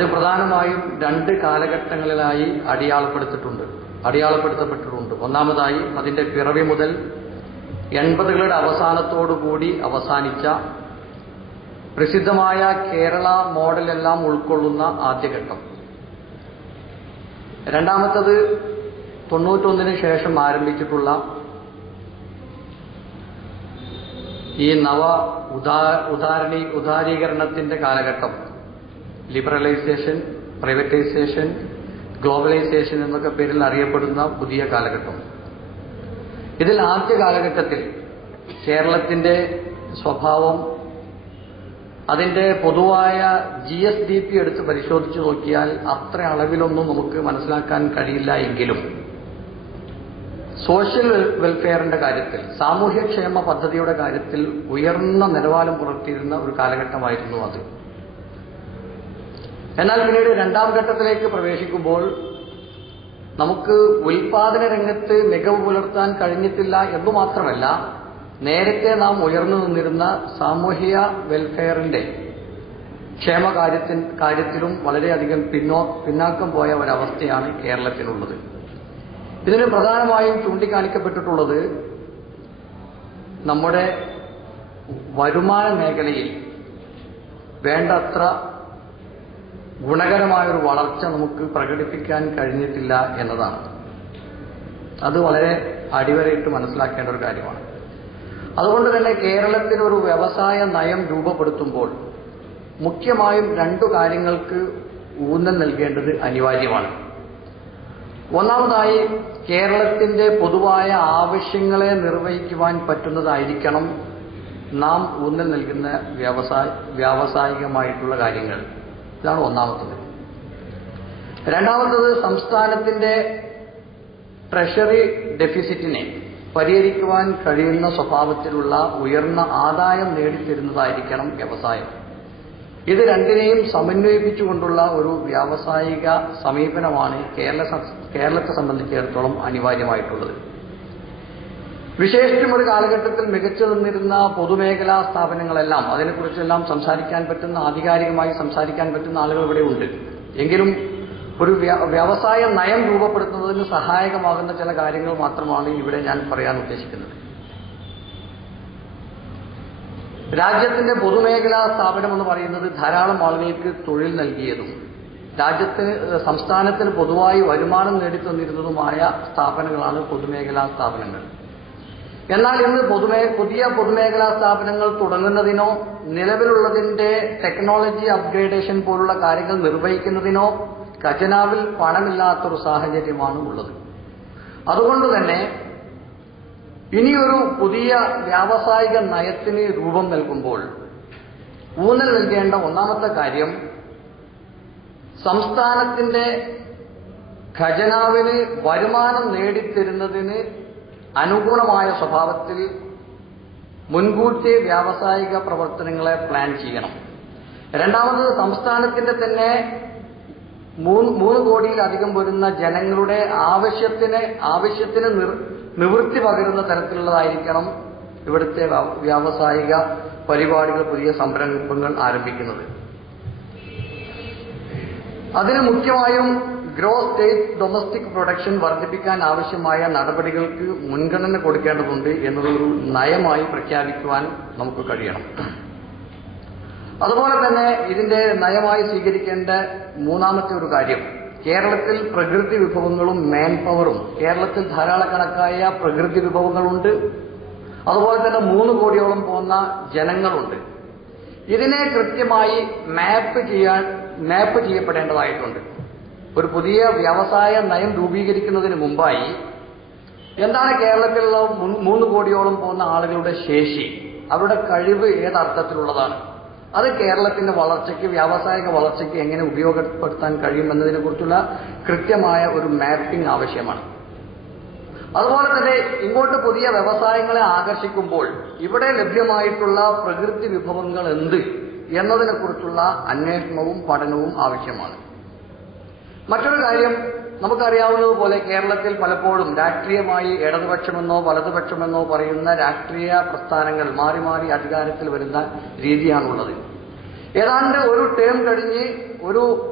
ഇത് പ്രധാനമായും രണ്ട് കാലഘട്ടങ്ങളിലായി അടിയാളപ്പെടുത്തിട്ടുണ്ട് അടിയാളപ്പെടുത്തപ്പെട്ടിട്ടുണ്ട്. ഒന്നാമതായി അതിന്റെ പിറവി മുതൽ എൺപതുകളുടെ അവസാനത്തോടുകൂടി അവസാനിച്ച പ്രസിദ്ധമായ കേരള മോഡലെല്ലാം ഉൾക്കൊള്ളുന്ന ആദ്യഘട്ടം. രണ്ടാമത്തത് തൊണ്ണൂറ്റൊന്നിന് ശേഷം ആരംഭിച്ചിട്ടുള്ള ഈ നവ ഉദാ ഉദാരണീ ഉദാരീകരണത്തിന്റെ കാലഘട്ടം. ലിബറലൈസേഷൻ പ്രൈവറ്റൈസേഷൻ ഗ്ലോബലൈസേഷൻ എന്നൊക്കെ പേരിൽ അറിയപ്പെടുന്ന പുതിയ കാലഘട്ടം. ഇതിൽ ആദ്യ കാലഘട്ടത്തിൽ കേരളത്തിന്റെ സ്വഭാവം അതിന്റെ പൊതുവായ ജി എസ് ഡി പി എടുത്ത് പരിശോധിച്ചു നോക്കിയാൽ അത്ര അളവിലൊന്നും നമുക്ക് മനസ്സിലാക്കാൻ കഴിയില്ല എങ്കിലും സോഷ്യൽ വെൽഫെയറിന്റെ കാര്യത്തിൽ സാമൂഹ്യക്ഷേമ പദ്ധതിയുടെ കാര്യത്തിൽ ഉയർന്ന നിലവാരം പുലർത്തിയിരുന്ന ഒരു കാലഘട്ടമായിരുന്നു അത്. എന്നാൽ പിന്നീട് രണ്ടാം ഘട്ടത്തിലേക്ക് പ്രവേശിക്കുമ്പോൾ നമുക്ക് ഉൽപാദന രംഗത്ത് മികവ് പുലർത്താൻ കഴിഞ്ഞിട്ടില്ല എന്ന് മാത്രമല്ല നേരത്തെ നാം ഉയർന്നു നിന്നിരുന്ന സാമൂഹിക വെൽഫെയറിന്റെ ക്ഷേമകാര്യത്തിൻ കാര്യത്തിലും വളരെയധികം പിന്നോ പിന്നാക്കം പോയ ഒരവസ്ഥയാണ് കേരളത്തിനുള്ളത് ഇതിന് പ്രധാനമായും ചൂണ്ടിക്കാണിക്കപ്പെട്ടിട്ടുള്ളത് നമ്മുടെ വരുമാന മേഖലയിൽ വേണ്ടത്ര ഗുണകരമായൊരു വളർച്ച നമുക്ക് പ്രകടിപ്പിക്കാൻ കഴിഞ്ഞിട്ടില്ല എന്നതാണ്. അത് വളരെ അടിവരയിട്ട് മനസ്സിലാക്കേണ്ട ഒരു കാര്യമാണ്. അതുകൊണ്ട് തന്നെ കേരളത്തിൽ ഒരു വ്യവസായ നയം രൂപപ്പെടുത്തുമ്പോൾ മുഖ്യമായും രണ്ടു കാര്യങ്ങൾക്ക് ഊന്നൽ നൽകേണ്ടത് അനിവാര്യമാണ്. ഒന്നാമതായി കേരളത്തിന്റെ പൊതുവായ ആവശ്യങ്ങളെ നിർവഹിക്കുവാൻ പറ്റുന്നതായിരിക്കണം നാം ഊന്നൽ നൽകുന്ന വ്യവസായ വ്യാവസായികമായിട്ടുള്ള കാര്യങ്ങൾ. ഇതാണ് ഒന്നാമത്തത്. രണ്ടാമത്തത് സംസ്ഥാനത്തിന്റെ ട്രഷറി ഡെഫിസിറ്റിനെ പരിഹരിക്കുവാൻ കഴിയുന്ന സ്വഭാവത്തിലുള്ള ഉയർന്ന ആദായം നേടിത്തരുന്നതായിരിക്കണം വ്യവസായം. ഇത് രണ്ടിനെയും സമന്വയിപ്പിച്ചുകൊണ്ടുള്ള ഒരു വ്യാവസായിക സമീപനമാണ് കേരള കേരളത്തെ സംബന്ധിച്ചിടത്തോളം അനിവാര്യമായിട്ടുള്ളത്. വിശേഷിച്ചും ഒരു കാലഘട്ടത്തിൽ മികച്ചു നിന്നിരുന്ന പൊതുമേഖലാ സ്ഥാപനങ്ങളെല്ലാം അതിനെക്കുറിച്ചെല്ലാം സംസാരിക്കാൻ പറ്റുന്ന ആധികാരികമായി സംസാരിക്കാൻ പറ്റുന്ന ആളുകൾ ഇവിടെ ഉണ്ട്. എങ്കിലും ഒരു വ്യവസായ നയം രൂപപ്പെടുത്തുന്നതിന് സഹായകമാകുന്ന ചില കാര്യങ്ങൾ മാത്രമാണ് ഇവിടെ ഞാൻ പറയാൻ ഉദ്ദേശിക്കുന്നത്. രാജ്യത്തിന്റെ പൊതുമേഖലാ സ്ഥാപനം എന്ന് പറയുന്നത് ധാരാളം ആളുകൾക്ക് തൊഴിൽ നൽകിയതും രാജ്യത്തിന് സംസ്ഥാനത്തിന് പൊതുവായി വരുമാനം നേടിത്തന്നിരുന്നതുമായ സ്ഥാപനങ്ങളാണ് പൊതുമേഖലാ സ്ഥാപനങ്ങൾ. എന്നാൽ ഇന്ന് പൊതുമേ പുതിയ പൊതുമേഖലാ സ്ഥാപനങ്ങൾ തുടങ്ങുന്നതിനോ നിലവിലുള്ളതിന്റെ ടെക്നോളജി അപ്ഗ്രേഡേഷൻ പോലുള്ള കാര്യങ്ങൾ നിർവഹിക്കുന്നതിനോ ഖജനാവിൽ പണമില്ലാത്തൊരു സാഹചര്യമാണ് ഉള്ളത്. അതുകൊണ്ട് തന്നെ ഇനിയൊരു പുതിയ വ്യാവസായിക നയത്തിന് രൂപം നൽകുമ്പോൾ ഊന്നൽ നൽകേണ്ട ഒന്നാമത്തെ കാര്യം സംസ്ഥാനത്തിന്റെ ഖജനാവിന് വരുമാനം നേടിത്തരുന്നതിന് അനുകൂലമായ സ്വഭാവത്തിൽ മുൻകൂട്ടി വ്യാവസായിക പ്രവർത്തനങ്ങളെ പ്ലാൻ ചെയ്യണം. രണ്ടാമത് സംസ്ഥാനത്തിന്റെ തന്നെ മൂന്ന് കോടിയിലധികം വരുന്ന ജനങ്ങളുടെ ആവശ്യത്തിന് ആവശ്യത്തിന് നിവൃത്തി പകരുന്ന തരത്തിലുള്ളതായിരിക്കണം ഇവിടുത്തെ വ്യാവസായിക പരിപാടികൾ പുതിയ സംരംഭങ്ങൾ ആരംഭിക്കുന്നത്. അതിന് മുഖ്യമായും ഗ്രോസ് സ്റ്റേറ്റ് ഡൊമസ്റ്റിക് പ്രൊഡക്ഷൻ വർദ്ധിപ്പിക്കാൻ ആവശ്യമായ നടപടികൾക്ക് മുൻഗണന കൊടുക്കേണ്ടതുണ്ട് എന്നതൊരു നയമായി പ്രഖ്യാപിക്കുവാൻ നമുക്ക് കഴിയണം. അതുപോലെ തന്നെ ഇതിന്റെ നയമായി സ്വീകരിക്കേണ്ട മൂന്നാമത്തെ ഒരു കാര്യം കേരളത്തിൽ പ്രകൃതി വിഭവങ്ങളും മാൻ പവറും കേരളത്തിൽ ധാരാളക്കണക്കായ പ്രകൃതി വിഭവങ്ങളുണ്ട്. അതുപോലെ തന്നെ മൂന്ന് കോടിയോളം പോകുന്ന ജനങ്ങളുണ്ട്. ഇതിനെ കൃത്യമായി മാപ്പ് ചെയ്യാൻ മാപ്പ് ചെയ്യപ്പെടേണ്ടതായിട്ടുണ്ട്. ഒരു പുതിയ വ്യവസായ നയം രൂപീകരിക്കുന്നതിന് മുമ്പായി എന്താണ് കേരളത്തിലുള്ള മൂന്ന് കോടിയോളം പോകുന്ന ആളുകളുടെ ശേഷി? അവരുടെ കഴിവ് ഏതർത്ഥത്തിലുള്ളതാണ് അത് കേരളത്തിന്റെ വളർച്ചയ്ക്ക് വ്യാവസായിക വളർച്ചയ്ക്ക് എങ്ങനെ ഉപയോഗപ്പെടുത്താൻ കഴിയുമെന്നതിനെ കുറിച്ചുള്ള കൃത്യമായ ഒരു മാപ്പിംഗ് ആവശ്യമാണ്. അതുപോലെ തന്നെ ഇങ്ങോട്ട് പുതിയ വ്യവസായങ്ങളെ ആകർഷിക്കുമ്പോൾ ഇവിടെ ലഭ്യമായിട്ടുള്ള പ്രകൃതി വിഭവങ്ങൾ എന്ത് എന്നതിനെക്കുറിച്ചുള്ള അന്വേഷണവും പഠനവും ആവശ്യമാണ്. മറ്റൊരു കാര്യം നമുക്കറിയാവുന്നതുപോലെ കേരളത്തിൽ പലപ്പോഴും രാഷ്ട്രീയമായി ഇടതുപക്ഷമെന്നോ വലതുപക്ഷമെന്നോ പറയുന്ന രാഷ്ട്രീയ പ്രസ്ഥാനങ്ങൾ മാറി മാറി അധികാരത്തിൽ വരുന്ന രീതിയാണുള്ളത്. ഏതാണ്ട് ഒരു ടേം കഴിഞ്ഞ് ഒരു